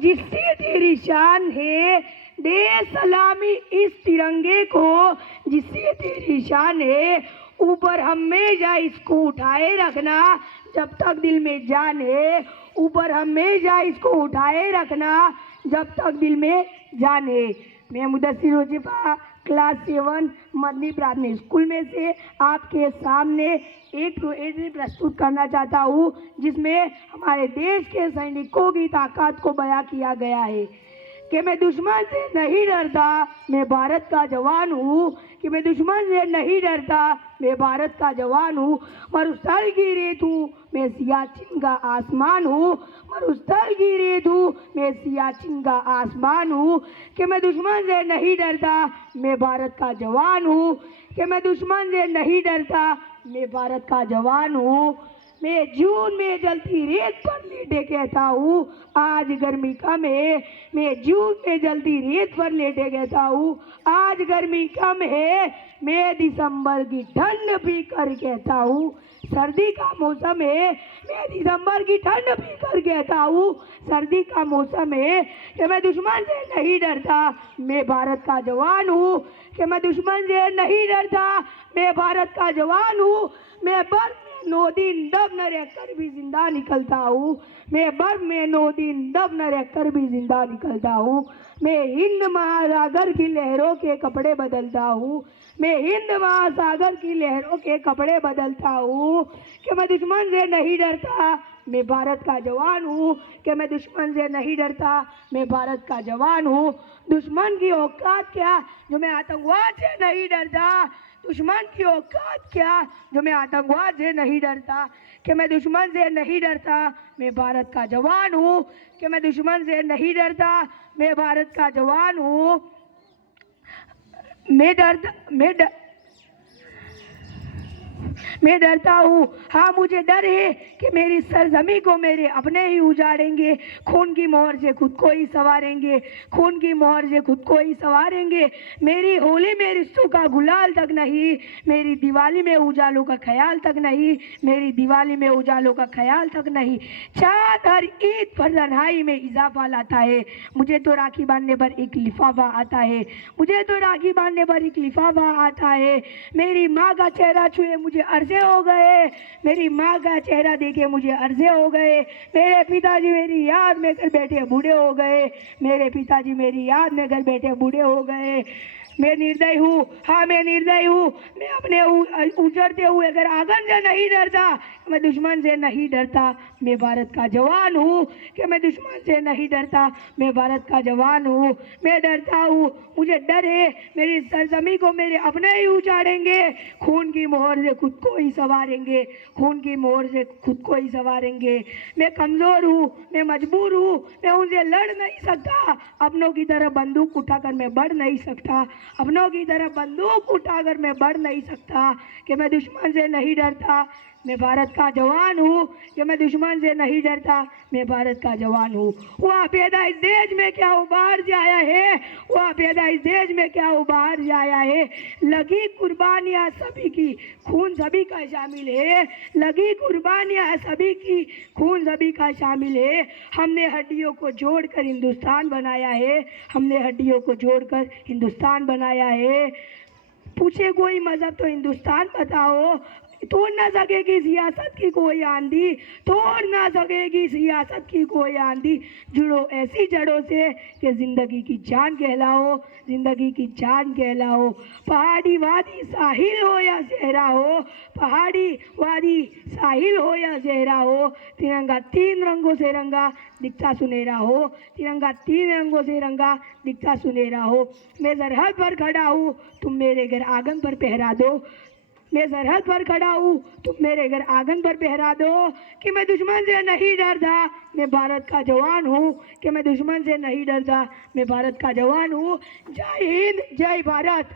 जिससे तेरी शान है, दे सलामी इस तिरंगे को जिससे तेरी शान है। ऊपर हमेशा इसको उठाए रखना जब तक दिल में जान है, ऊपर हमेशा इसको उठाए रखना जब तक दिल में जान है। मैं मुदस्सिर वजीफा क्लास 7 मदनी प्राथमिक स्कूल में से आपके सामने एक पोएट्री प्रस्तुत करना चाहता हूँ, जिसमें हमारे देश के सैनिकों की ताकत को बयां किया गया है कि मैं दुश्मन से नहीं डरता, मैं भारत का जवान हूँ। कि मैं दुश्मन से नहीं डरता, मैं भारत का जवान हूँ। मरुस्थल की रेत हूँ, मैं सियाचिन का आसमान हूँ। मरुस्थल की रेत हूँ, मैं सियाचिन का आसमान हूँ। कि मैं दुश्मन से नहीं डरता, मैं भारत का जवान हूँ। कि मैं दुश्मन से नहीं डरता, मैं भारत का जवान हूँ। मैं जून में जलती रेत पर लेटे कहता हूँ आज गर्मी कम है। मैं जून में जलती रेत पर लेटे कहता हूँ आज गर्मी कम है। मैं दिसंबर की ठंड पी कर कहता हूँ सर्दी का मौसम है। मैं दिसंबर की ठंड पी कर कहता हूँ सर्दी का मौसम है। कि मैं दुश्मन से नहीं डरता, मैं भारत का जवान हूँ। कि मैं दुश्मन से नहीं डरता, मैं भारत का जवान हूँ। मैं बर्फ में 9 दिन दब न रहकर भी जिंदा निकलता हूँ। मैं बर्फ में 9 दिन दब न रहकर भी जिंदा निकलता हूँ। मैं हिंद महासागर की लहरों के कपड़े बदलता हूँ। मैं हिंद महासागर की लहरों के कपड़े बदलता हूँ। कि मैं दुश्मन से नहीं डरता, मैं भारत का जवान हूँ। कि मैं दुश्मन से नहीं डरता, मैं भारत का जवान हूँ। दुश्मन की औकात क्या जो मैं आतंकवाद से नहीं डरता। दुश्मन की औकात क्या जो मैं आतंकवाद से नहीं डरता। कि मैं दुश्मन से नहीं डरता, मैं भारत का जवान हूँ। कि मैं दुश्मन से नहीं डरता, मैं भारत का जवान हूँ। मैं डरता हूँ, हाँ मुझे डर है कि मेरी सरजमी को मेरे अपने ही उजाड़ेंगे। खून की मोहर से खुद को ही संवारेंगे, खून की मोहर से खुद को ही संवारेंगे। मेरी होली में रिश्तों का गुलाल तक नहीं, मेरी दिवाली में उजालों का ख्याल तक नहीं, मेरी दिवाली में उजालों का ख्याल तक नहीं। चाँद हर ईद पर तन्हाई में इजाफा लाता है। मुझे तो राखी बांधने पर एक लिफाफा आता है, मुझे तो राखी बांधने पर एक लिफाफा आता है। मेरी माँ का चेहरा छुए मुझे अरसे हो गए, मेरी माँ का चेहरा देखे मुझे अरसे हो गए। मेरे पिताजी मेरी याद में घर बैठे बूढ़े हो गए, मेरे पिताजी मेरी याद में घर बैठे बूढ़े हो गए। मैं निर्दयी हूँ, हाँ मैं निर्दयी हूँ। मैं अपने उजड़ते हुए अगर आंगन से नहीं डरता, मैं दुश्मन से नहीं डरता, मैं भारत का जवान हूँ। कि मैं दुश्मन से नहीं डरता, मैं भारत का जवान हूँ। मैं डरता हूँ, मुझे डर है मेरी सरजमी को मेरे अपने ही उजाड़ेंगे। खून की मोहर से खुद को ही संवारेंगे, खून की मोहर से खुद को ही संवारेंगे। मैं कमज़ोर हूँ, मैं मजबूर हूँ, मैं उनसे लड़ नहीं सकता। अपनों की तरफ बंदूक उठाकर मैं बढ़ नहीं सकता, अपनों की तरफ बंदूक उठाकर मैं बढ़ नहीं सकता। कि मैं दुश्मन से नहीं डरता, मैं भारत का जवान हूँ। कि मैं दुश्मन से नहीं डरता, मैं भारत का जवान हूँ। वह पैदा इस देश में क्या उबार जाया है, वह पैदा इस देश में क्या उबार जाया है। लगी कुर्बानियाँ सभी की, खून सभी का शामिल है। लगी कुर्बानियाँ सभी की, खून सभी का शामिल है। हमने हड्डियों को जोड़कर हिंदुस्तान बनाया है, हमने हड्डियों को जोड़कर हिंदुस्तान बनाया है। पूछे कोई मजहब तो हिंदुस्तान बताओ, तोड़ ना सकेगी सियासत की कोई आंधी, तोड़ ना सकेगी सियासत की कोई आंधी। जुड़ो ऐसी जड़ों से कि जिंदगी की जान कहलाओ, जिंदगी की जान कहलाओ। पहाड़ी वादी साहिल हो या सहरा हो, पहाड़ी वादी साहिल हो या सहरा हो। तिरंगा 3 रंगों से रंगा दिखता सुनहरा हो, तिरंगा 3 रंगों से रंगा दिखता सुनहरा हो। मैं सरहद पर खड़ा हूँ, तुम मेरे घर आंगन पर पहरा दो। मैं सरहद पर खड़ा हूँ, तुम मेरे घर आंगन पर पहरा दो। कि मैं दुश्मन से नहीं डरता, मैं भारत का जवान हूँ। कि मैं दुश्मन से नहीं डरता, मैं भारत का जवान हूँ। जय हिंद, जय भारत।